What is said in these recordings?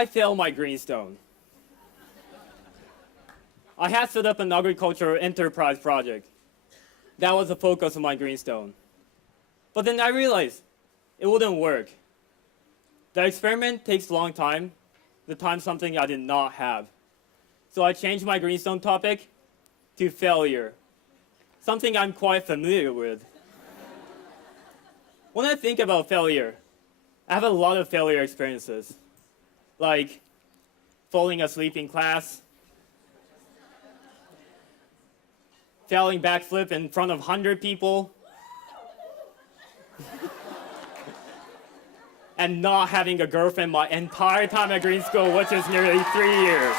I failed my Greenstone. I had set up an agricultural enterprise project. That was the focus of my Greenstone. But then I realized it wouldn't work. The experiment takes a long time, the time something I did not have. So I changed my Greenstone topic to failure, something I'm quite familiar with. When I think about failure, I have a lot of failure experiences, like falling asleep in class, failing backflip in front of 100 people, and not having a girlfriend my entire time at Green School, which is nearly 3 years.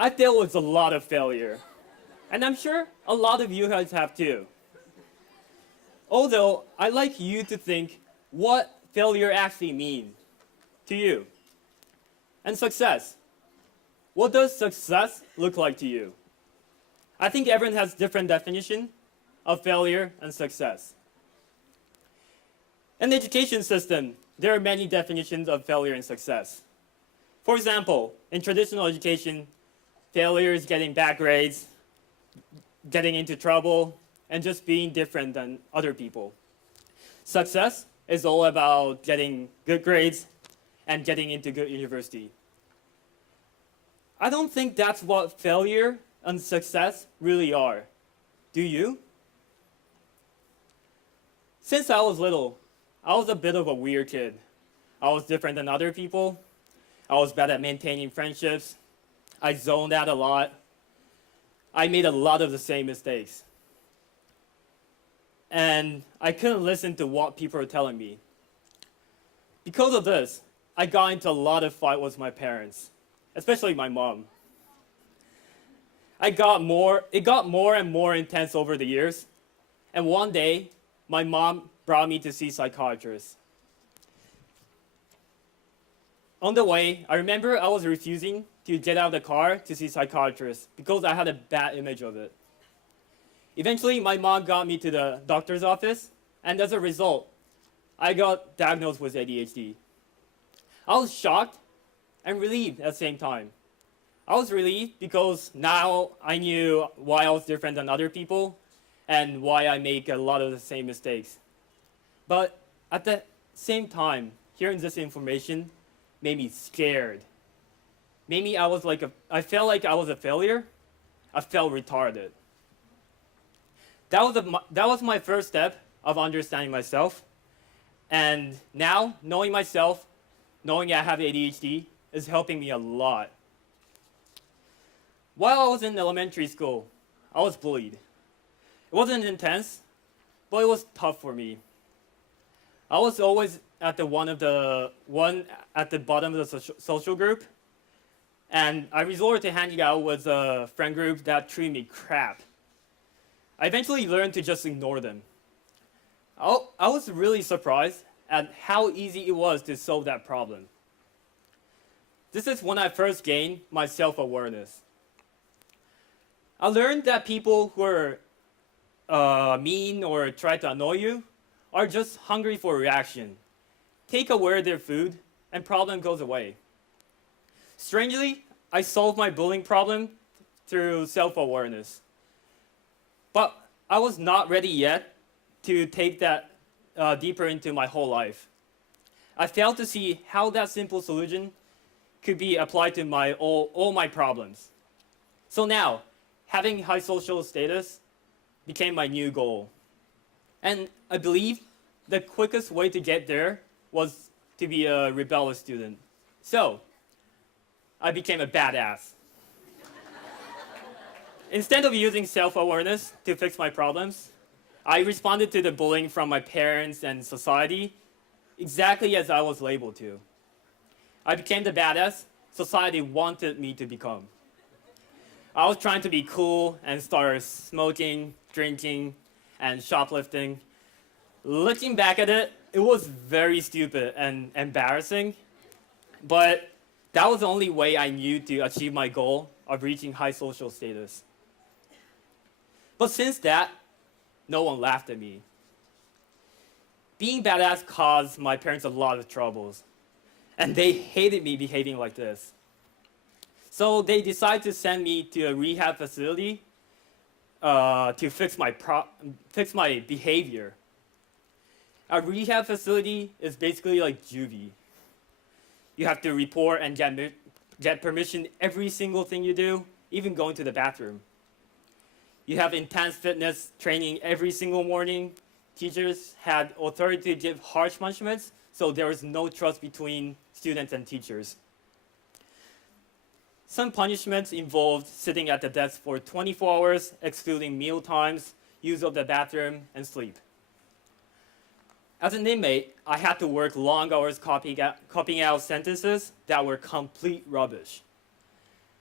I dealt with a lot of failure, and I'm sure a lot of you guys have too. Although, I'd like you to think what failure actually means to you. And success. What does success look like to you? I think everyone has different definition of failure and success. In the education system, there are many definitions of failure and success. For example, in traditional education, failure is getting bad grades, getting into trouble, and just being different than other people. Success is all about getting good grades and getting into good university. I don't think that's what failure and success really are. Do you? Since I was little, I was a bit of a weird kid. I was different than other people. I was bad at maintaining friendships. I zoned out a lot. I made a lot of the same mistakes. And I couldn't listen to what people were telling me. Because of this, I got into a lot of fights with my parents, especially my mom. It got more and more intense over the years. And one day, my mom brought me to see a psychiatrist. On the way, I remember I was refusing to get out of the car to see a psychiatrist because I had a bad image of it. Eventually, my mom got me to the doctor's office, and as a result, I got diagnosed with ADHD. I was shocked and relieved at the same time. I was relieved because now I knew why I was different than other people and why I make a lot of the same mistakes. But at the same time, hearing this information made me scared. Maybe I felt like I was a failure. I felt retarded. That was my first step of understanding myself. And now, knowing myself, knowing I have ADHD, is helping me a lot. While I was in elementary school, I was bullied. It wasn't intense, but it was tough for me. I was always at the one at the bottom of the social group, and I resorted to hanging out with a friend group that treated me crap. I eventually learned to just ignore them. I was really surprised at how easy it was to solve that problem. This is when I first gained my self-awareness. I learned that people who are mean or try to annoy you are just hungry for a reaction. Take away their food, and problem goes away. Strangely, I solved my bullying problem through self-awareness. But I was not ready yet to take that deeper into my whole life. I failed to see how that simple solution could be applied to all my problems. So now, having high social status became my new goal. And I believe the quickest way to get there was to be a rebellious student. So, I became a badass. Instead of using self-awareness to fix my problems, I responded to the bullying from my parents and society exactly as I was labeled to. I became the badass society wanted me to become. I was trying to be cool and start smoking, drinking, and shoplifting. Looking back at it, it was very stupid and embarrassing, but that was the only way I knew to achieve my goal of reaching high social status. But since that, no one laughed at me. Being badass caused my parents a lot of troubles, and they hated me behaving like this. So they decided to send me to a rehab facility to fix my behavior. A rehab facility is basically like juvie. You have to report and get permission every single thing you do, even going to the bathroom. You have intense fitness training every single morning. Teachers had authority to give harsh punishments, so there was no trust between students and teachers. Some punishments involved sitting at the desk for 24 hours, excluding meal times, use of the bathroom, and sleep. As an inmate, I had to work long hours copying out sentences that were complete rubbish.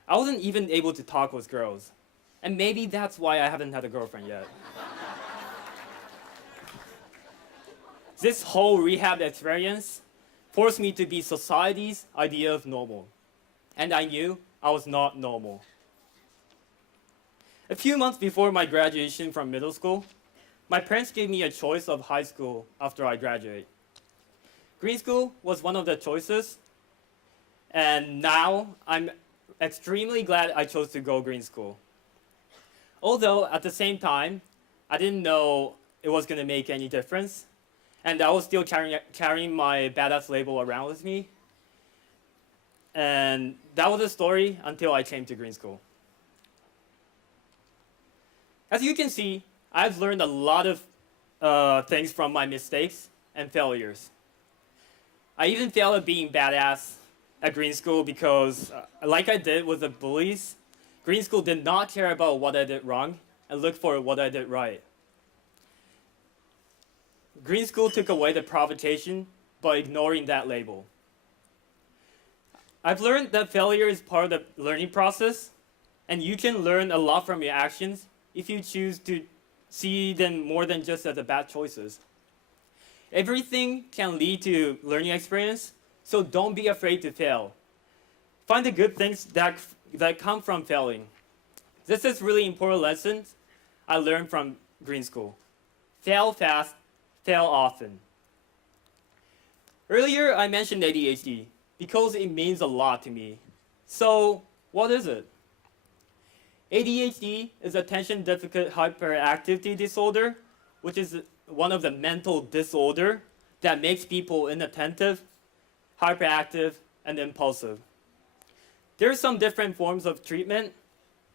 I wasn't even able to talk with girls. And maybe that's why I haven't had a girlfriend yet. This whole rehab experience forced me to be society's idea of normal. And I knew I was not normal. A few months before my graduation from middle school, my parents gave me a choice of high school after I graduated. Greenstone was one of the choices, and now I'm extremely glad I chose to go Greenstone. Although, at the same time, I didn't know it was going to make any difference, and I was still carrying my badass label around with me. And that was the story until I came to Greenstone. As you can see, I've learned a lot of things from my mistakes and failures. I even failed at being badass at Greenstone because, like I did with the bullies, Greenstone did not care about what I did wrong and looked for what I did right. Greenstone took away the provocation by ignoring that label. I've learned that failure is part of the learning process, and you can learn a lot from your actions if you choose to see them more than just as the bad choices. Everything can lead to learning experience, so don't be afraid to fail. Find the good things that come from failing. This is really important lessons I learned from Greenstone. Fail fast, fail often. Earlier, I mentioned ADHD because it means a lot to me. So, what is it? ADHD is attention deficit hyperactivity disorder, which is one of the mental disorders that makes people inattentive, hyperactive, and impulsive. There are some different forms of treatment,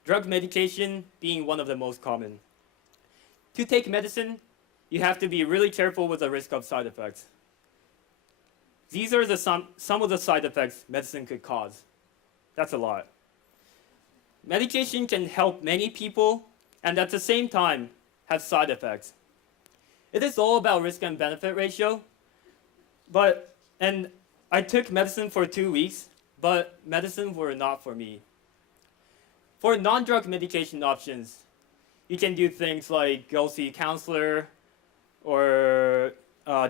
drug medication being one of the most common. To take medicine, you have to be really careful with the risk of side effects. These are some of the side effects medicine could cause. That's a lot. Medication can help many people and at the same time have side effects. It is all about risk and benefit ratio. And I took medicine for 2 weeks, but medicine were not for me. For non-drug medication options, you can do things like go see a counselor or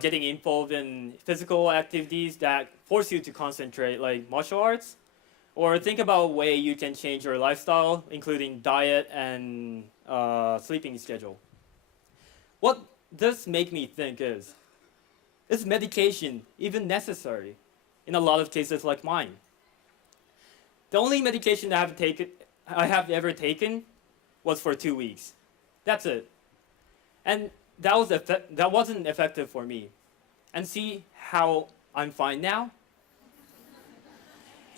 getting involved in physical activities that force you to concentrate, like martial arts, or think about a way you can change your lifestyle, including diet and sleeping schedule. What this makes me think is medication even necessary in a lot of cases like mine? The only medication that I have ever taken was for 2 weeks. That's it. And that wasn't effective for me. And see how I'm fine now?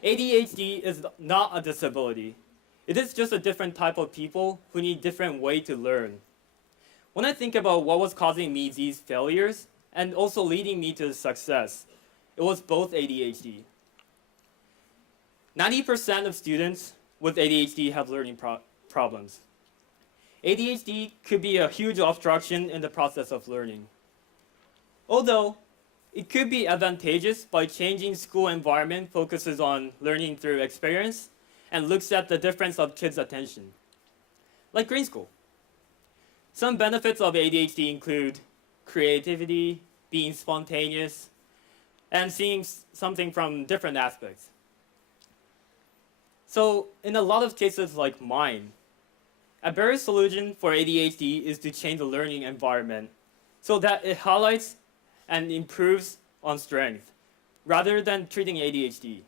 ADHD is not a disability. It is just a different type of people who need different way to learn. When I think about what was causing me these failures and also leading me to success, it was both ADHD. 90% of students with ADHD have learning problems. ADHD could be a huge obstruction in the process of learning. Although, it could be advantageous by changing school environment focuses on learning through experience and looks at the difference of kids' attention. Like Greenstone. Some benefits of ADHD include creativity, being spontaneous, and seeing something from different aspects. So in a lot of cases like mine, A better solution for ADHD is to change the learning environment so that it highlights and improves on strength, rather than treating ADHD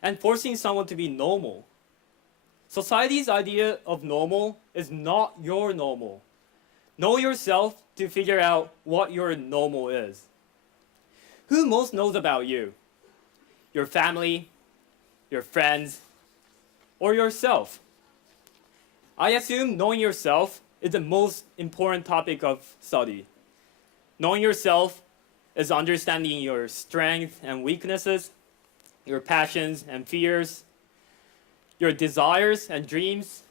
and forcing someone to be normal. Society's idea of normal is not your normal. Know yourself to figure out what your normal is. Who most knows about you? Your family, your friends, or yourself? I assume knowing yourself is the most important topic of study. Knowing yourself is understanding your strengths and weaknesses, your passions and fears, your desires and dreams,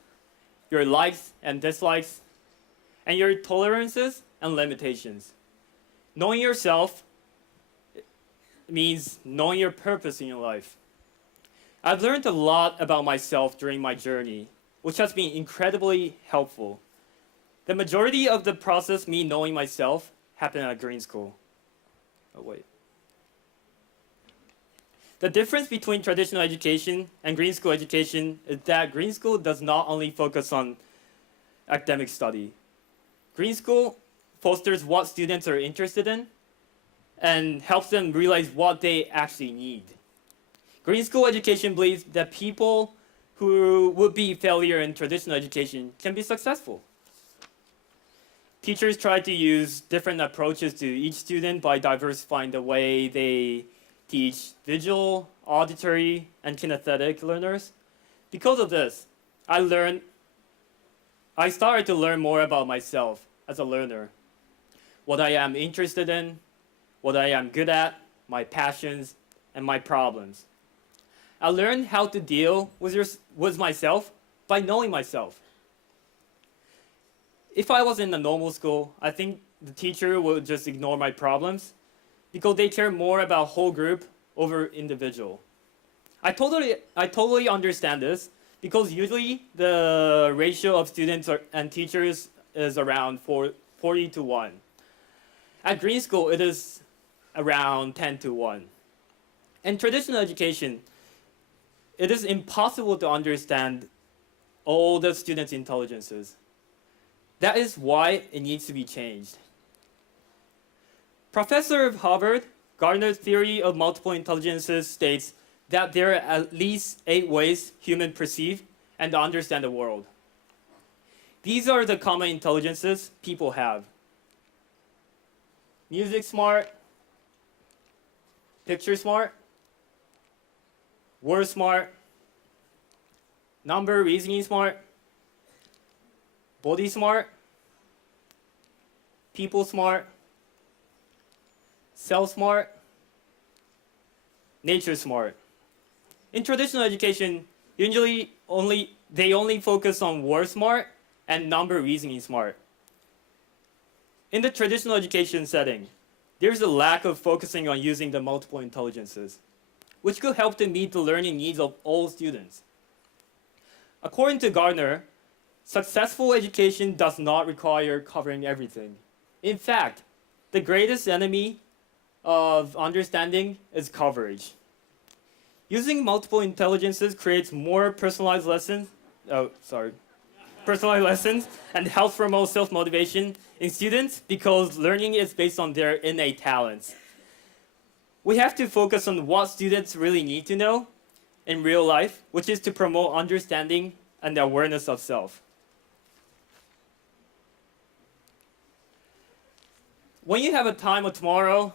your likes and dislikes, and your tolerances and limitations. Knowing yourself means knowing your purpose in your life. I've learned a lot about myself during my journey, which has been incredibly helpful. The majority of the process, me knowing myself, happened at Green School. Oh, wait. The difference between traditional education and Green School education is that Green School does not only focus on academic study. Green School fosters what students are interested in and helps them realize what they actually need. Green School education believes that people who would be failure in traditional education can be successful. Teachers try to use different approaches to each student by diversifying the way they teach visual, auditory, and kinesthetic learners. Because of this, I started to learn more about myself as a learner, what I am interested in, what I am good at, my passions, and my problems. I learned how to deal with myself by knowing myself. If I was in a normal school, I think the teacher would just ignore my problems because they care more about whole group over individual. I totally understand this because usually the ratio of students and teachers is around 40 to 1. At Green School, it is around 10 to 1. In traditional education, it is impossible to understand all the students' intelligences. That is why it needs to be changed. Professor of Harvard, Gardner's theory of multiple intelligences states that there are at least 8 ways humans perceive and understand the world. These are the common intelligences people have. Music smart, picture smart, word smart, number reasoning smart, body smart, people smart, self smart, nature smart. In traditional education, usually they only focus on word smart and number reasoning smart. In the traditional education setting, there's a lack of focusing on using the multiple intelligences, which could help to meet the learning needs of all students. According to Gardner, successful education does not require covering everything. In fact, the greatest enemy of understanding is coverage. Using multiple intelligences creates more personalized lessons and helps promote self-motivation in students because learning is based on their innate talents. We have to focus on what students really need to know in real life, which is to promote understanding and awareness of self. When you have a time of tomorrow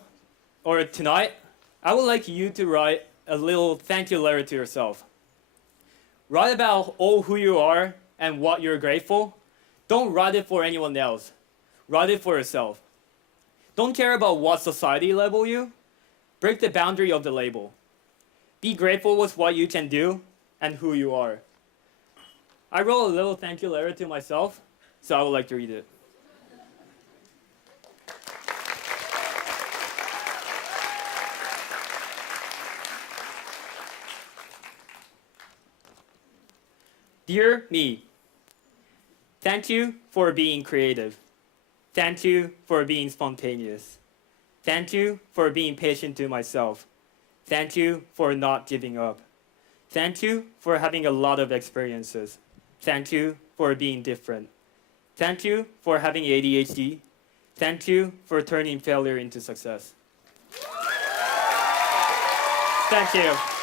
or tonight, I would like you to write a little thank you letter to yourself. Write about all who you are and what you're grateful. Don't write it for anyone else. Write it for yourself. Don't care about what society label you. Break the boundary of the label. Be grateful with what you can do and who you are. I wrote a little thank you letter to myself, so I would like to read it. Dear me, thank you for being creative. Thank you for being spontaneous. Thank you for being patient to myself. Thank you for not giving up. Thank you for having a lot of experiences. Thank you for being different. Thank you for having ADHD. Thank you for turning failure into success. Thank you.